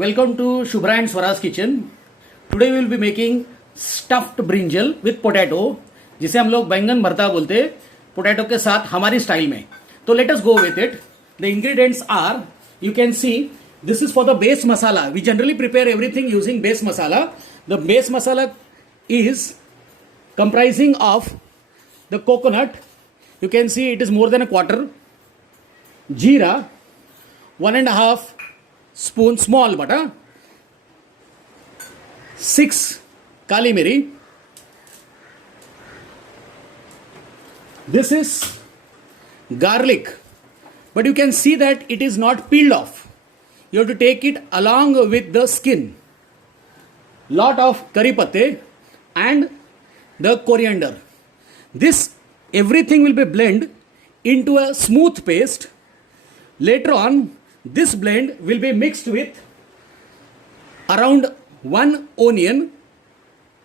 Welcome to Shubhra and Swara's kitchen. Today we will be making stuffed brinjal with potato, जिसे हम लोग बैंगन भरता बोलते हैं, पोटैटो के साथ हमारी स्टाइल में. तो let us go with it. The ingredients are, you can see, this is for the base masala. We generally prepare everything using base masala. The base masala is comprising of the coconut. You can see it is more than a quarter. Jeera, 1.5 spoon small butter, 6 kali miri. This is garlic, but you can see that it is not peeled off. You have to take it along with the skin. Lot of curry patte and the coriander. This everything will be blended into a smooth paste. Later on, this blend will be mixed with around 1 onion,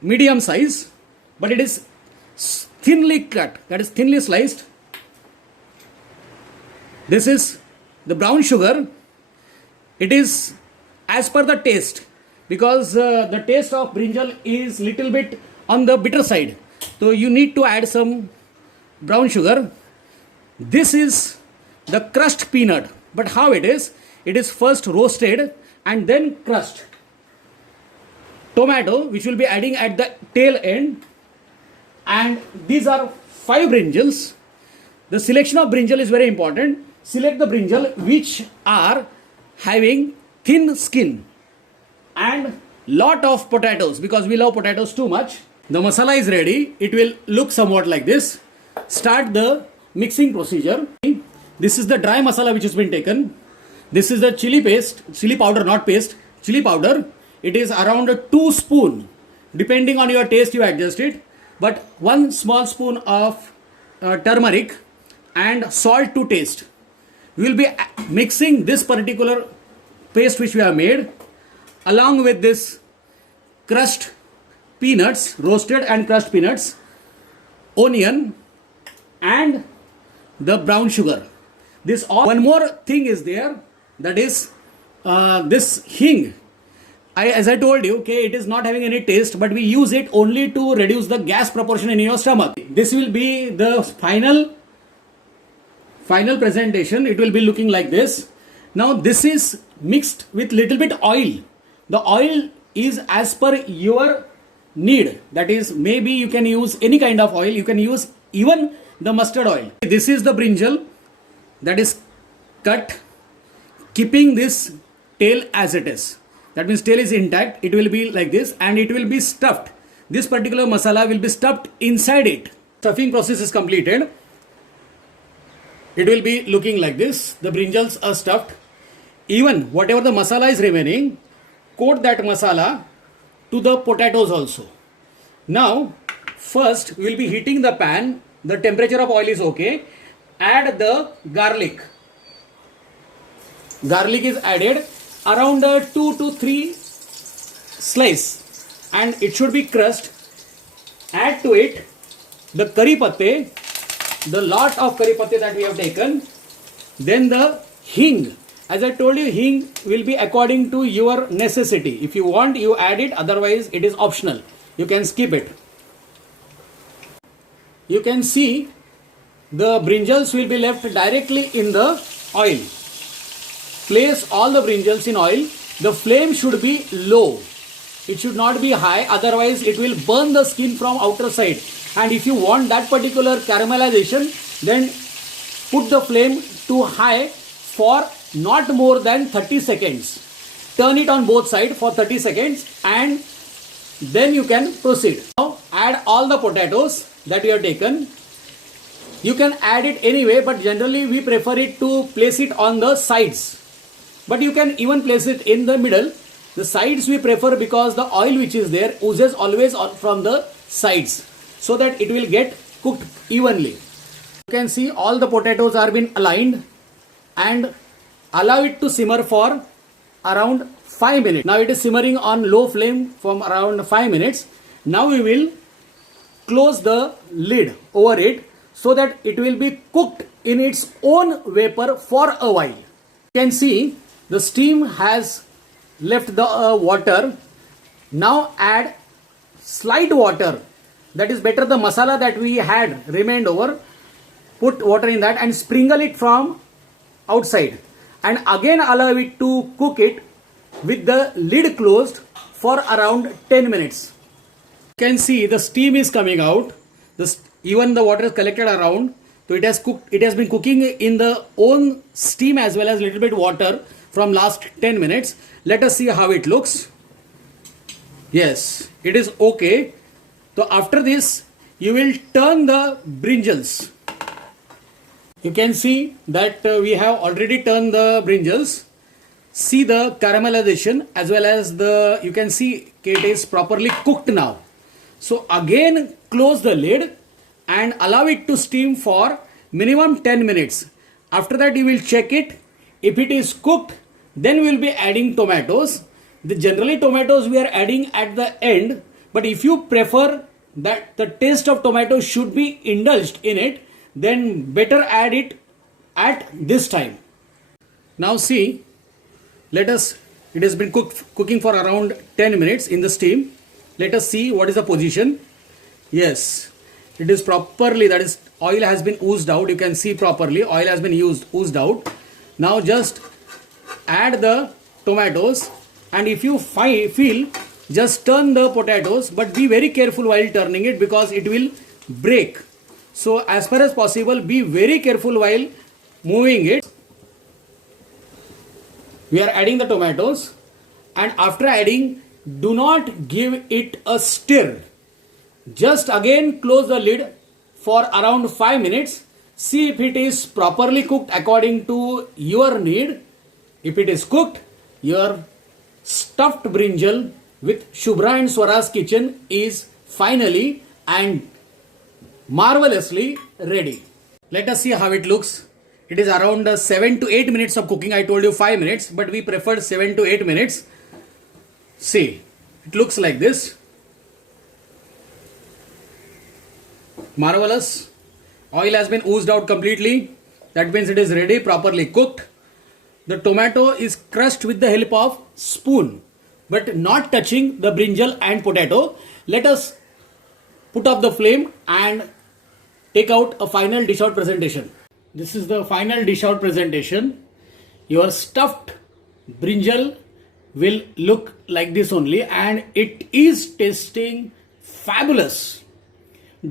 medium size, but it is thinly cut, that is thinly sliced. This is the brown sugar. It is as per the taste, because the taste of brinjal is little bit on the bitter side, so you need to add some brown sugar. This is the crushed peanut, but how it is first roasted and then crushed. Tomato, which will be adding at the tail end, and these are 5 brinjals. The selection of brinjal is very important. Select the brinjal which are having thin skin and lot of potatoes, because we love potatoes too much. The masala is ready. It will look somewhat like this. Start the mixing procedure. This is the dry masala which has been taken. This is the chili paste, chili powder, not paste, chili powder. It is around 2 spoon. Depending on your taste, you adjust it. But 1 small spoon of turmeric and salt to taste. We will be mixing this particular paste which we have made along with this crushed peanuts, roasted and crushed peanuts, onion, and the brown sugar. This all. One more thing is there, that is this hing. As I told you, okay, it is not having any taste, but we use it only to reduce the gas proportion in your stomach. This will be the final presentation. It will be looking like this. Now this is mixed with little bit oil. The oil is as per your need. That is, maybe you can use any kind of oil. You can use even the mustard oil. This is the brinjal that is cut, keeping this tail as it is. That means tail is intact. It will be like this, and it will be stuffed. This particular masala will be stuffed inside it. Stuffing process is completed. It will be looking like this. The brinjals are stuffed. Even whatever the masala is remaining, coat that masala to the potatoes also. Now, first we will be heating the pan. The temperature of oil is okay. Add the garlic. Garlic is added around 2 to 3 slice, and it should be crushed. Add to it the curry patte, the lot of curry patte that we have taken. Then the hing. As I told you, hing will be according to your necessity. If you want, you add it. Otherwise, it is optional. You can skip it. You can see the brinjals will be left directly in the oil. Place all the brinjals in oil. The flame should be low. It should not be high, otherwise it will burn the skin from outer side. And if you want that particular caramelization, then put the flame to high for not more than 30 seconds. Turn it on both sides for 30 seconds and then you can proceed. Now add all the potatoes that you have taken. You can add it anyway, but generally we prefer it to place it on the sides. But you can even place it in the middle. The sides we prefer because the oil which is there oozes always from the sides, so that it will get cooked evenly. You can see all the potatoes are been aligned, and allow it to simmer for around 5 minutes. Now it is simmering on low flame from around 5 minutes. Now we will close the lid over it so that it will be cooked in its own vapor for a while. You can see the steam has left the water. Now add slight water. That is better the masala that we had remained over. Put water in that and sprinkle it from outside. And again allow it to cook it with the lid closed for around 10 minutes. You can see the steam is coming out. Even the water is collected around. So it has cooked. It has been cooking in the own steam as well as little bit water from last 10 minutes. Let us see how it looks. Yes, it is okay. So after this, you will turn the brinjals. You can see that we have already turned the brinjals. See the caramelization as well as you can see it is properly cooked now. So again close the lid and allow it to steam for minimum 10 minutes. After that you will check it. If it is cooked, then we will be adding tomatoes. Generally tomatoes we are adding at the end, but if you prefer that the taste of tomato should be indulged in it, then better add it at this time. Now see, it has been cooking for around 10 minutes in the steam. Let us see what is the position. Yes, it is properly, that is oil has been oozed out. You can see properly oil has been oozed out. Now just add the tomatoes, and if you feel, just turn the potatoes, but be very careful while turning it because it will break. So as far as possible, be very careful while moving it. We are adding the tomatoes, and after adding, do not give it a stir. Just again close the lid for around 5 minutes. See if it is properly cooked according to your need. If it is cooked, your stuffed brinjal with Shubhra and Swara's kitchen is finally and marvelously ready. Let us see how it looks. It is around 7 to 8 minutes of cooking. I told you 5 minutes, but we preferred 7 to 8 minutes. See, it looks like this. Marvelous. Oil has been oozed out completely. That means it is ready, properly cooked. The tomato is crushed with the help of spoon, but not touching the brinjal and potato. Let us put up the flame and take out a final dish out presentation. This is the final dish out presentation. Your stuffed brinjal will look like this only, and it is tasting fabulous.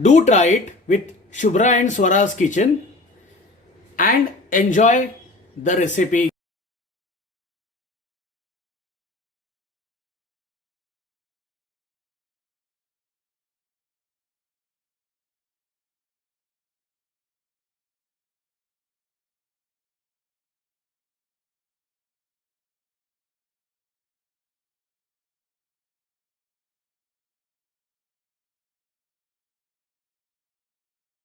Do try it with Shubhra and Swara's kitchen and enjoy the recipe.